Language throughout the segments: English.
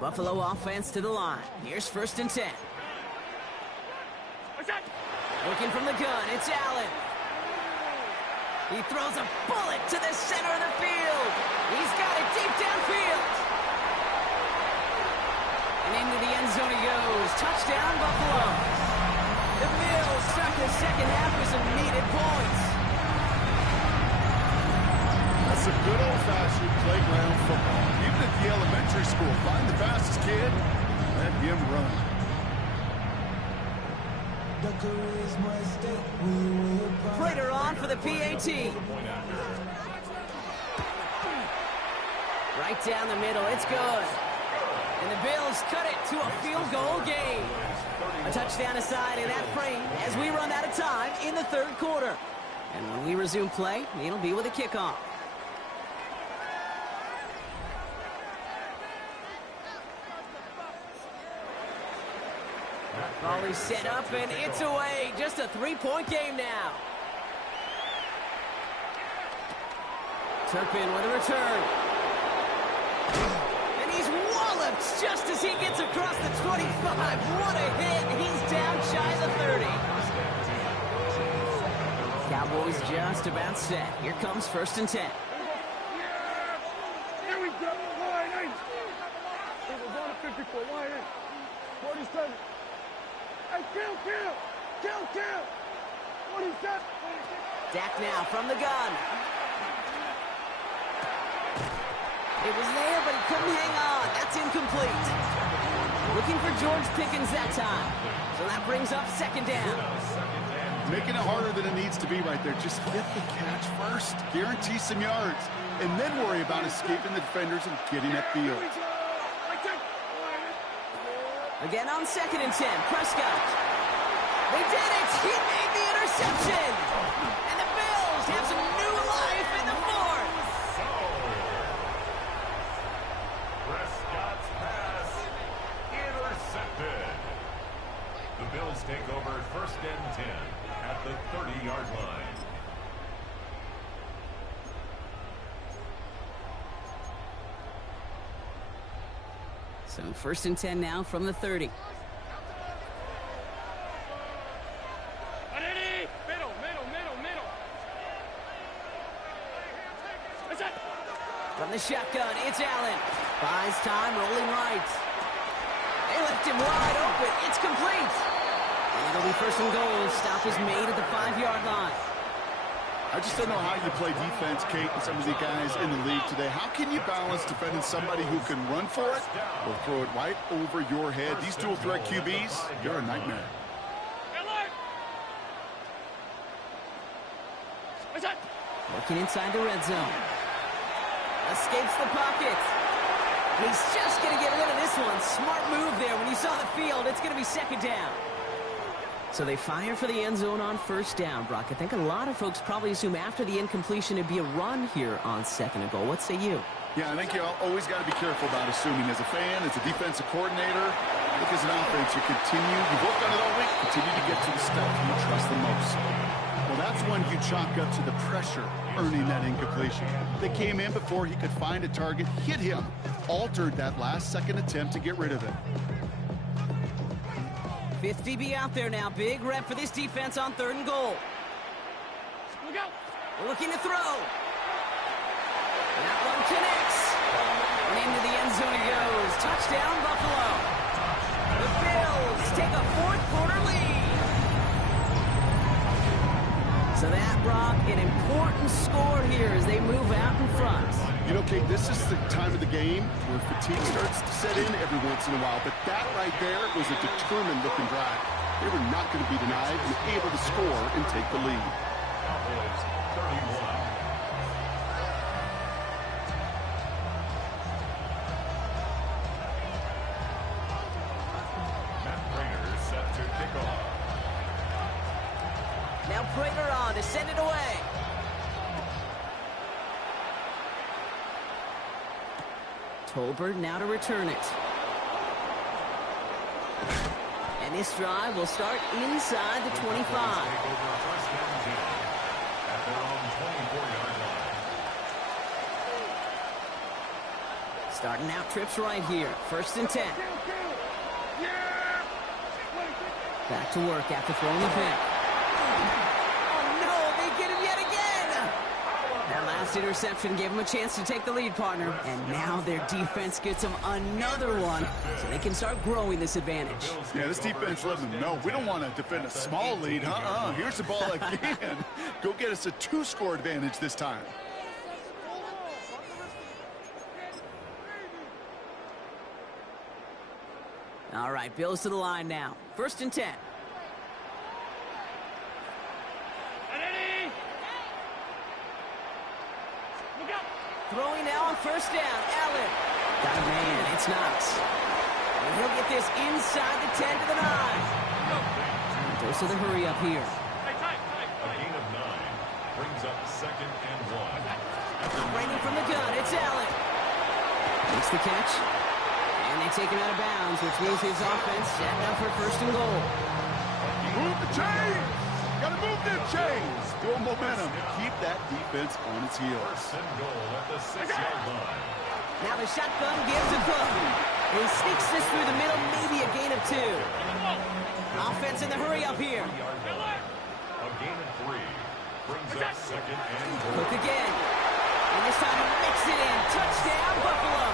Buffalo offense to the line. Here's 1st and 10. Looking from the gun, it's Allen. He throws a bullet to the center of the field. He's got it deep downfield. And into the end zone he goes. Touchdown, Buffalo. The Bills start the second half with some needed points. That's a good old-fashioned playground football. Even at the elementary school, find the fastest kid, let him run. Prater on for the PAT. Right down the middle, it's good. And the Bills cut it to a field goal game. A touchdown aside in that frame as we run out of time in the 3rd quarter. And when we resume play, it'll be with a kickoff. Ball is set up and it's away. Just a 3-point game now. Turpin with a return. And he's walloped just as he gets across the 25. What a hit. He's down shy of the 30. Cowboys just about set. Here comes 1st and 10. Here we go. Line 8. It was on the 54. Line 8. 47. Hey, kill! 47. Dak now from the gun. It was there, but he couldn't hang on. That's incomplete. Looking for George Pickens that time. So that brings up 2nd down. Making it harder than it needs to be right there. Just get the catch first. Guarantee some yards. And then worry about escaping the defenders and getting upfield. Again on 2nd and 10. Prescott. They did it! He made the interception! And the Bills have some new life in the 4th! Prescott's pass intercepted. The Bills take over 1st and 10 at the 30-yard line. So 1st and 10 now from the 30. From the shotgun, it's Allen. Buys time, rolling right. They left him wide open. It's complete. And it'll be 1st and goal. Stop is made at the 5-yard line. I just don't know how you play defense, Kate, and some of the guys in the league today. How can you balance defending somebody who can run for it or throw it right over your head? These dual threat QBs, they're a nightmare. Working inside the red zone. Escapes the pocket. He's just going to get rid of this one. Smart move there. When you saw the field, it's going to be 2nd down. So they fire for the end zone on 1st down, Brock. I think a lot of folks probably assume after the incompletion it'd be a run here on 2nd and goal. What say you? Yeah, I think you always got to be careful about assuming. As a fan, as a defensive coordinator, I think as an offense, you work on it all week, continue to get to the stuff you trust the most. Well, that's when you chalk up to the pressure earning that incompletion. They came in before he could find a target, hit him, altered that last-second attempt to get rid of it. 5th DB out there now. Big rep for this defense on 3rd and goal. Look out! Looking to throw. That one connects. And into the end zone it goes. Touchdown, Buffalo. The Bills take a 4th quarter lead. So that, Brock, an important score here as they move out in front. You know, Kate, this is the time of the game where fatigue starts to set in every once in a while. But that right there was a determined-looking drive. They were not going to be denied and able to score and take the lead. Cowboys 31. Matt Prater is set to kick off. Now Prater on to send it away. Tolbert now to return it. And this drive will start inside the 25. Take over 1st and 10 at their own 24-yard line. Starting out trips right here. 1st and 10. Back to work after throwing the pick. Oh, no, they get him yet again. That last interception gave him a chance to take the lead, partner. And now their defense gets them another one, so they can start growing this advantage. Yeah, this defense let them know we don't want to defend a small lead. Here's the ball again. Go get us a 2-score advantage this time. All right, Bills to the line now. 1st and 10. Throwing now on 1st down. Allen. Got a man. It's Knox. And he'll get this inside the 10 to the 9. Goes to the hurry up here. A gain of 9 brings up 2nd and 1. Raining from the gun. It's Allen. Makes the catch. And they take him out of bounds, which means his offense setting up for 1st and goal. Move the chains! Gotta move them chains! Build momentum and keep that defense on its heels. 1st and goal at the 6-yard line. Now the shotgun gives a push. He sneaks this through the middle, maybe a gain of 2. Offense in the hurry up here. A gain of 3 brings up 2nd and goal. Cook again. And this time he makes it in. Touchdown, Buffalo.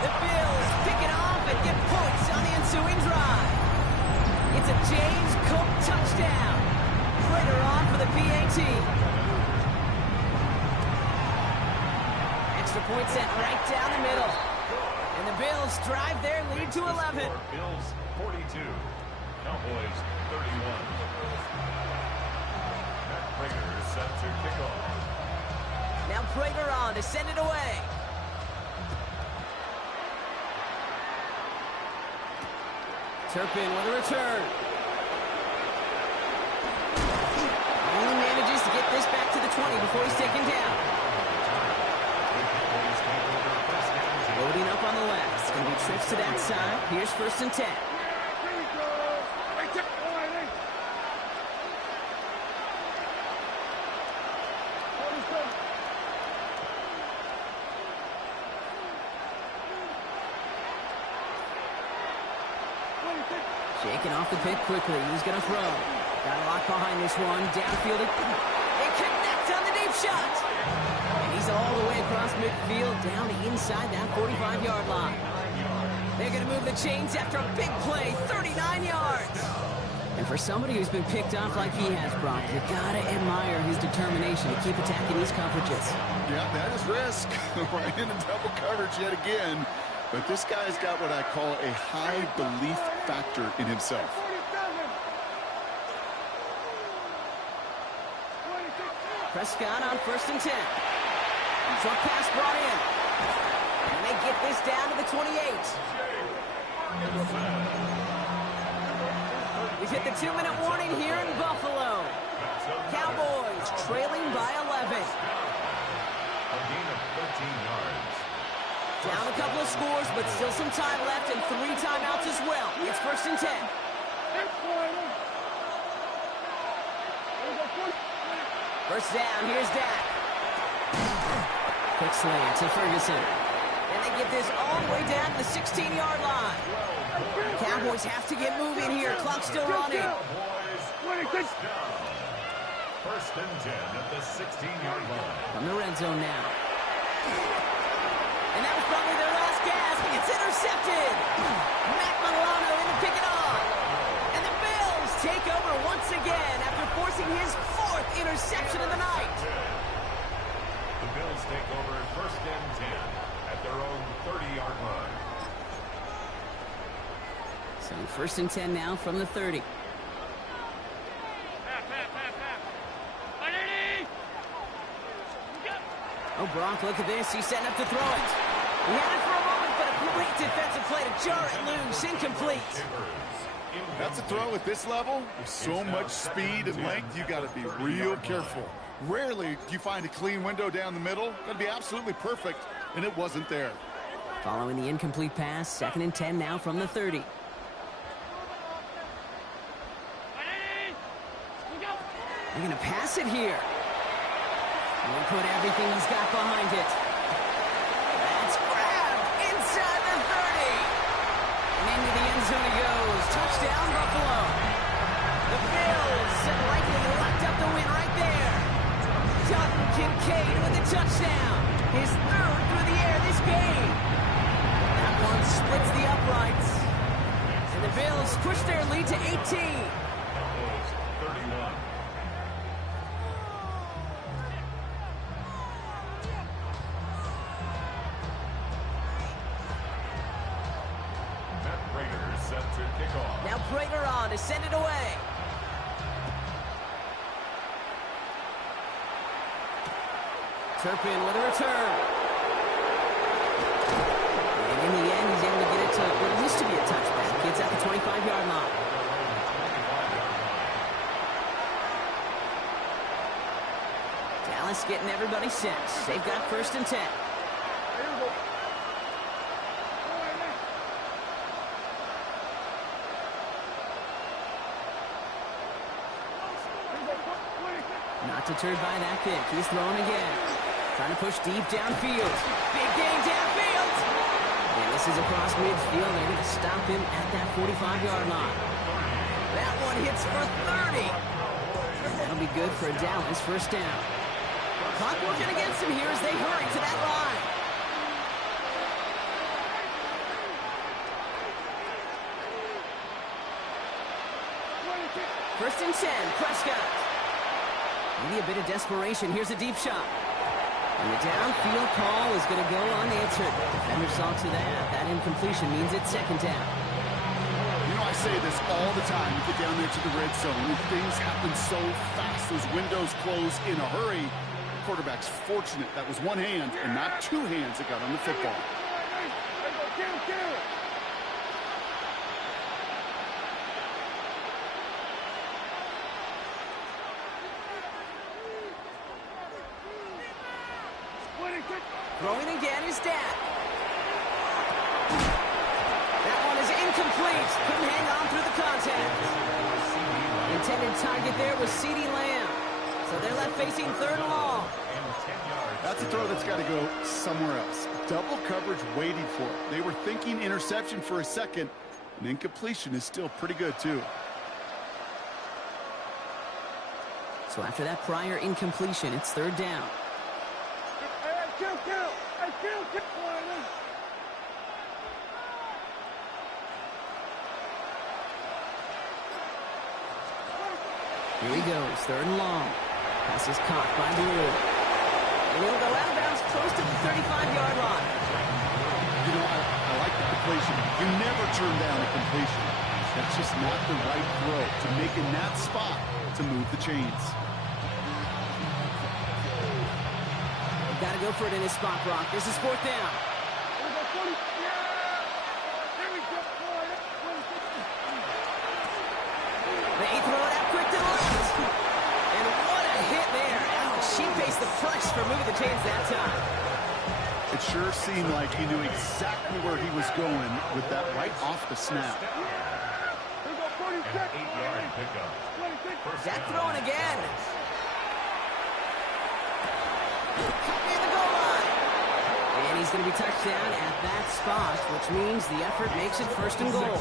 The Bills pick it off and get points on the ensuing drive. It's a James Cook touchdown. Prater on for the PAT. Extra point set right down the middle. And the Bills drive their lead to 11. Bills 42, Cowboys 31. Matt Prater is set to kick off. Now Prater on to send it away. Turpin with a return. Only manages to get this back to the 20 before he's taken down. Loading up on the left. It's going to be trips to that side. Here's 1st and 10. Shaking off the pick quickly. He's going to throw. Got a lock behind this one. Downfield. They connect on the deep shot. And he's all the way across midfield down to inside that 45-yard line. They're going to move the chains after a big play. 39 yards. And for somebody who's been picked off like he has, Brock, you got to admire his determination to keep attacking these coverages. Yeah, that is risk. Right into double coverage yet again. But this guy's got what I call a high belief factor in himself. Prescott on 1st and 10. Short pass brought in. And they get this down to the 28. We've hit the 2-minute warning here in Buffalo. Cowboys trailing by 11. A gain of 13 yards. Down a couple of scores, but still some time left and 3 timeouts as well. It's 1st and 10. First down, here's Dak. Quick slant to Ferguson. And they get this all the way down to the 16-yard line. Cowboys have to get moving here. Clock's still running. Cowboys, 1st and 10 at the 16-yard line. From the red zone now. And that was probably their last gasp. It's intercepted. Matt Milano in to pick it off. And the Bills take over once again after forcing his 4th interception of the night. The Bills take over 1st and 10 at their own 30-yard line. So 1st and 10 now from the 30. Oh, Brock, look at this. He's setting up to throw it. He had it for a moment, but a great defensive play to jar it loose. Incomplete. That's a throw at this level. With so much speed and length, you got to be real careful. Rarely do you find a clean window down the middle. Got to be absolutely perfect, and it wasn't there. Following the incomplete pass, 2nd and 10 now from the 30. They're going to pass it here. And put everything he's got behind it. That's end zone he goes. Touchdown, Buffalo. The Bills likely locked up the win right there. Dalton Kincaid with a touchdown. His third through the air this game. That one splits the uprights. And the Bills push their lead to 18. 31. Set to kick off. Now Prater on to send it away. Turpin with a return. And in the end, he's able to get it to what used to be a touchback. It's at the 25-yard line. Dallas getting everybody set. They've got 1st and 10. Not deterred by that pick. He's throwing again. Trying to push deep downfield. Big gain downfield. And this is across midfield. They're going to stop him at that 45-yard line. That one hits for 30. And that'll be good for Dallas. 1st down. Clock working against him here as they hurry to that line. First and 10. Prescott. Maybe a bit of desperation. Here's a deep shot. And the downfield call is going to go unanswered. Defender saw to that. That incompletion means it's 2nd down. You know, I say this all the time. You get down there to the red zone, and things happen so fast. Those windows close in a hurry. The quarterback's fortunate. That was one hand and not two hands that got on the football. Throwing again is Dak. That one is incomplete. Couldn't hang on through the contact. Intended target there was CeeDee Lamb. So they're left facing 3rd and long. That's a throw that's got to go somewhere else. Double coverage waiting for it. They were thinking interception for a second. And incompletion is still pretty good, too. So after that prior incompletion, it's 3rd down. Here he goes, 3rd and long. Pass is caught by Blue. And he'll go out of bounds close to the 35-yard line. You know, I like the completion. You never turn down a completion. That's just not the right throw to make in that spot to move the chains. Got to go for it in his spot, Brock. This is 4th down. They throw it out quick to the left. And what a hit there. Ouch, she faced the punch for moving the chains that time. It sure seemed like he knew exactly where he was going with that right off the snap. An 8-yard pickup. Dak throwing again. In the goal line. And he's going to be touched down at that spot, which means the effort makes it 1st and goal.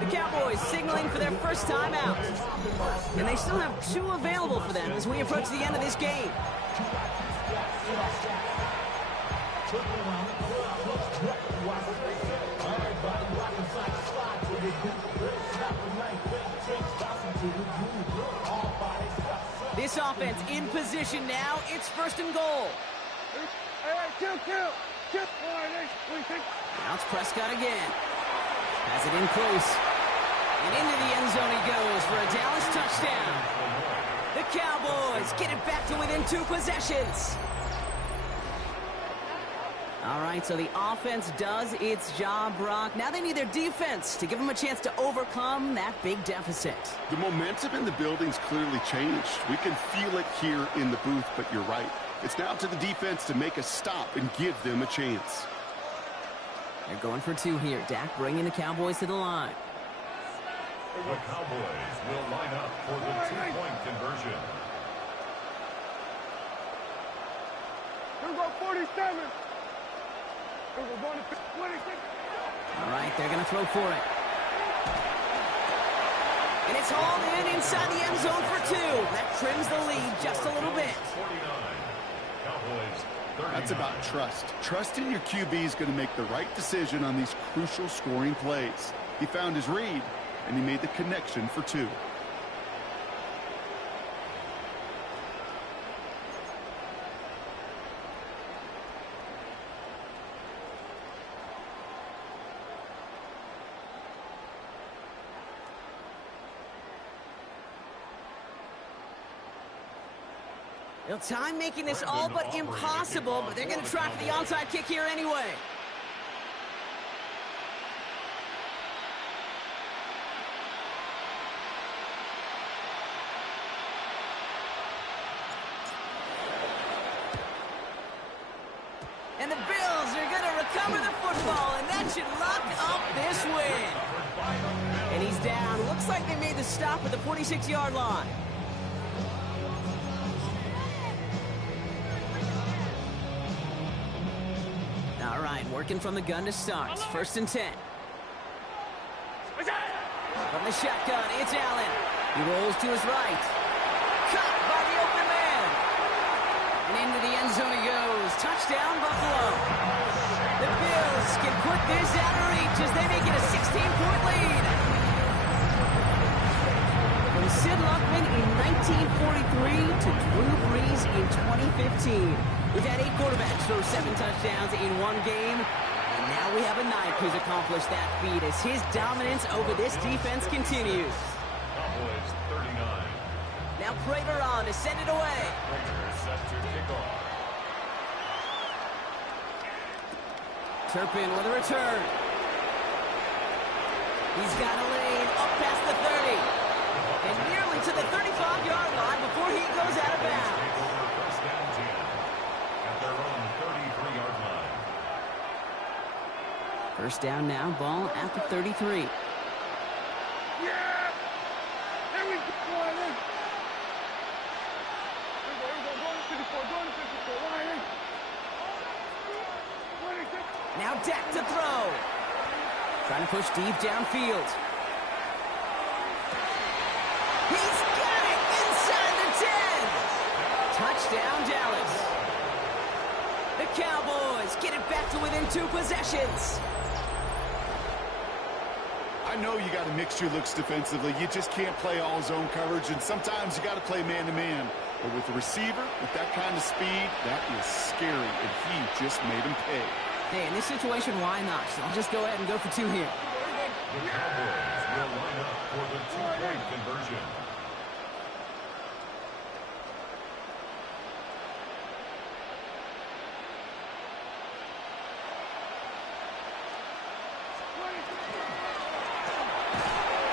The Cowboys signaling for their first time out. And they still have 2 available for them as we approach the end of this game. This offense in position now. It's 1st and goal. Now it's Prescott again. Has it in close. And into the end zone he goes for a Dallas touchdown. The Cowboys get it back to within 2 possessions. All right, so the offense does its job, Brock. Now they need their defense to give them a chance to overcome that big deficit. The momentum in the building's clearly changed. We can feel it here in the booth, but you're right. It's now to the defense to make a stop and give them a chance. They're going for 2 here. Dak bringing the Cowboys to the line. The Cowboys will line up for the 2-point conversion. Here we go, 47. Here we go, 26. All right, they're going to throw for it. And it's hauled in inside the end zone for 2. That trims the lead just a little bit. 49. Cowboys 39. That's about trust. Trust in your QB is going to make the right decision on these crucial scoring plays. He found his read, and he made the connection for 2. Well, time making this all but impossible, but they're going to try for the onside kick here anyway. And the Bills are going to recover the football, and that should lock up this win. And he's down. Looks like they made the stop at the 46-yard line. All right, working from the gun to start. 1st and 10. From the shotgun, it's Allen. He rolls to his right. Caught by the open man. And into the end zone he goes. Touchdown, Buffalo. The Bills can put this out of reach as they make it a 16-point lead. From Sid Luckman in 1943 to Drew Brees in 2015. We've had 8 quarterbacks throw 7 touchdowns in one game. And now we have a 9th who's accomplished that feat as his dominance over this defense continues. Cowboys 39. Now Prater on to send it away. Prater set to kick off. Turpin with a return. He's got a lane up past the 30. And nearly to the 35-yard line before he goes out of bounds. Take over 1st and 10 at their own 33-yard line. 1st down now, ball at the 33. Yeah! There we go, Ryan. Here we go, going to 54, Ryan. Now Dak to throw. Trying to push deep downfield. He's got it inside the 10. Touchdown, Dallas. The Cowboys get it back to within 2 possessions. I know you got to mix your looks defensively. You just can't play all zone coverage, and sometimes you got to play man-to-man. But with the receiver, with that kind of speed, that is scary, and he just made him pay. Hey, in this situation, why not? So I'll just go ahead and go for 2 here. The Cowboys will line up for the 2-point conversion.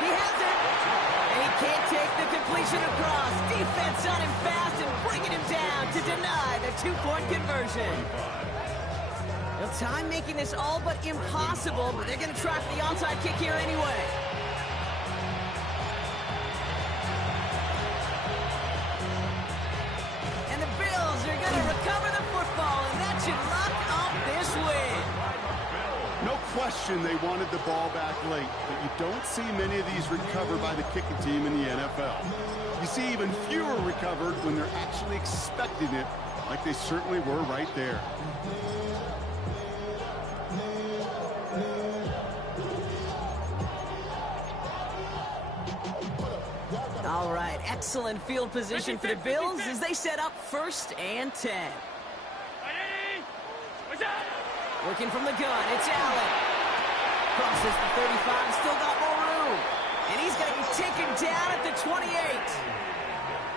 He has it. And he can't take the completion across. Defense on him fast and bringing him down to deny the 2-point conversion. Well, time making this all but impossible, but they're going to try for the onside kick here anyway. And the Bills are going to recover the football, and that should lock up this win. No question they wanted the ball back late, but you don't see many of these recovered by the kicking team in the NFL. You see even fewer recovered when they're actually expecting it, like they certainly were right there. All right, excellent field position for the Bills as they set up 1st and 10. Working from the gun, it's Allen. Crosses the 35, still got more room. And he's going to be taken down at the 28.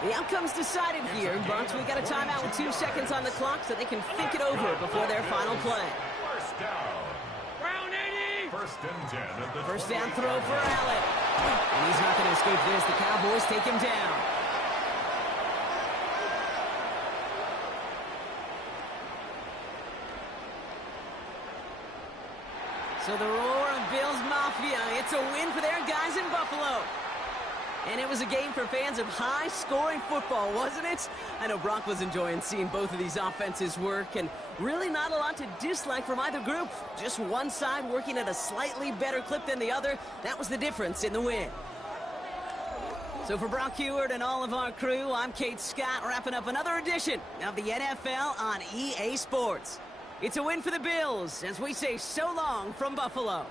The outcome's decided here, but we got a timeout with 2 seconds on the clock so they can think it over before their final play. 1st down. 1st and 10 at the 1st down throw for Allen. And he's not going to escape this. The Cowboys take him down. So the roar of Bills Mafia, it's a win for their guys in Buffalo. And it was a game for fans of high-scoring football, wasn't it? I know Brock was enjoying seeing both of these offenses work, and really not a lot to dislike from either group. Just one side working at a slightly better clip than the other. That was the difference in the win. So for Brock Heward and all of our crew, I'm Kate Scott, wrapping up another edition of the NFL on EA Sports. It's a win for the Bills as we say so long from Buffalo.